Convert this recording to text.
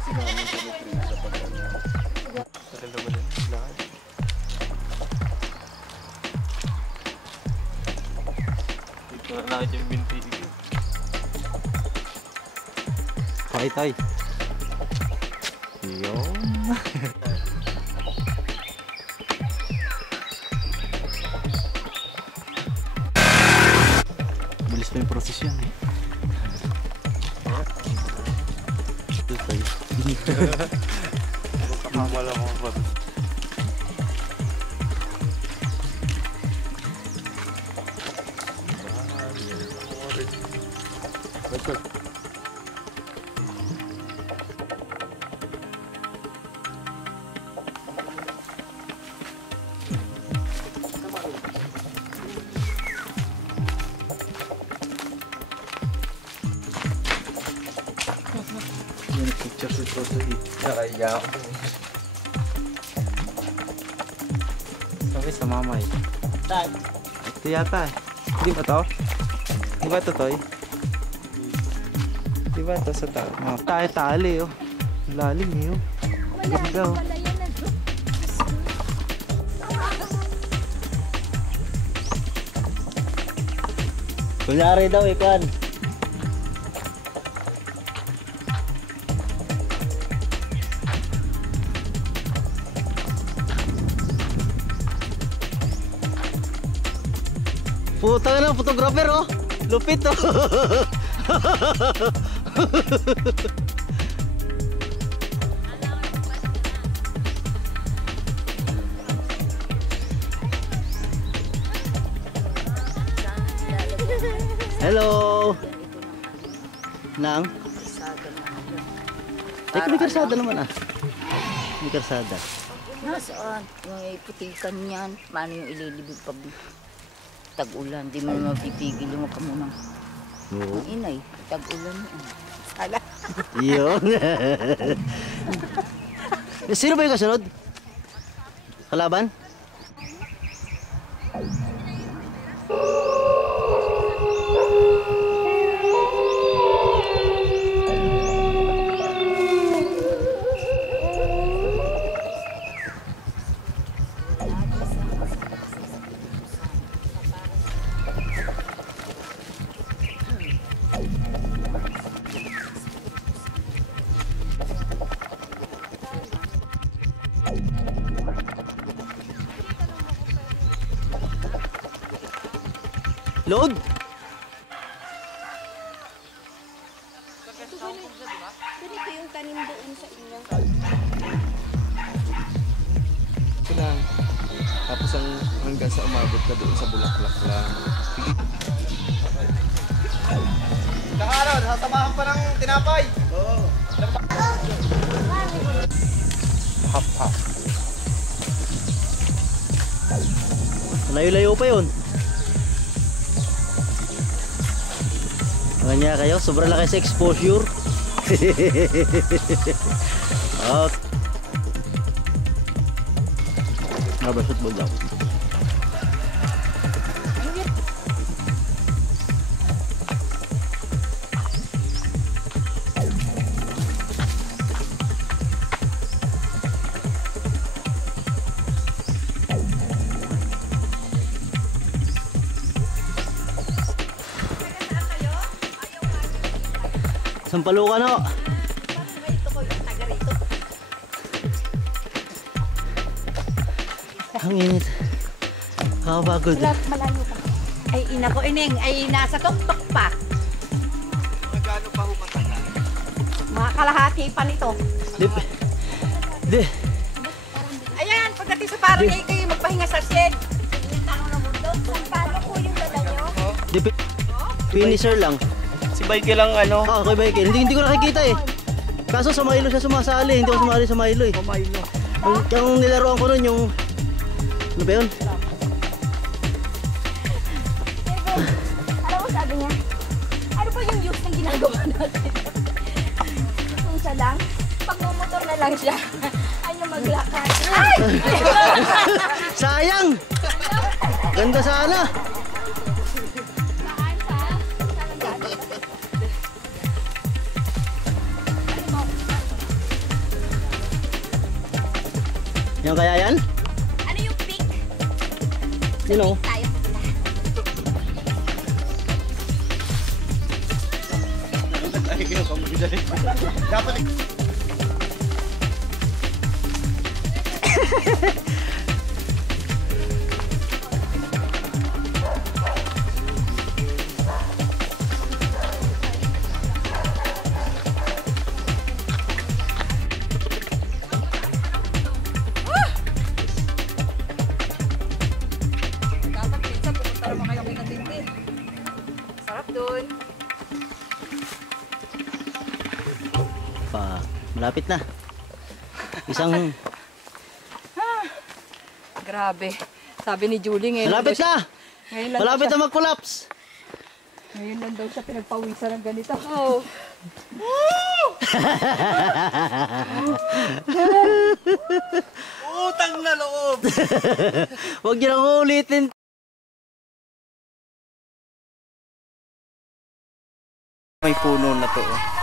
kasi namin sa retrieve sa pagkanya. Talaga ba din? Lahat. Dito na lahat yung binti. Hi, tay. Yun. Bilis pa yung proses yan eh. Ito tayo. Kakamala mo ba? Picture si Toto eh. Nakaiya ako. Sabi sa mama eh. Tay. Ito yata eh. Di ba to? Di ba ito toy? Di ba ito sa tao? Tali oh. Lalim eh oh. Ganda oh. Kunyari daw ikan. Putang na, photographer oh. Lupit oh. Hello. Nang? May karsada naman ah. May karsada. Nasaan? Yung iputikan yan. Paano yung ililibig pag tag-ulan? Di mo mapipigil yung kamunang. Oo. Inay, tag-ulan yan. Sala. Yun. Sino ba yung kasunod? Kalaban? Load! Ganito yung tanim doon sa inyo. Ito lang. Tapos hanggang sa umabot ka doon sa bulaklak lang. Kakaroon, sasamahan pa ng tinapay. Oo. Hap-hap. Layo-layo pa yun. Kanya kayo, sobrang laki sa exposure. Out. Basketball daw. Sampalukan ho. Ang init. Kakapagod. Malayo pa. Ay, ina ko, Ineng. Ay, nasa tuktok pa. Magkano pa ho matagal? Mga kalahati pa nito. Di. Ayan, pagdating sa parang ay kayo magpahinga sa shed. Paano po yung dala nyo? Di. Finisher lang. Si Bike lang ano? Ah, kay Michael. Hindi ko nakikita eh. Kaso sa Milo siya sumasali. Hindi ako sumali sa Milo eh. Milo. Yung nilaruan ko nun yung... Ano ba yun? Alam mo sabi niya, ano po yung use ng ginagawa natin? Kung siya lang, pag mumotor na lang siya, ano maglakad. Ay! Sayang! Ganda sana! Yan kaya yan? Ano yung peak? You know. Tayo. Dapat Dapat minsan pupunta naman kayo kay Katindi. Sarap dun. Pa, malapit na. Isang Grabe. Sabi ni Julie ngayon. malapit na. Ngayon lang, Malapit na mag-collapse. ngayon lang daw siya pinagpawisan ng ganito. Oh. utang na loob. Huwag niyo nang ulitin. May puno na to. Oh.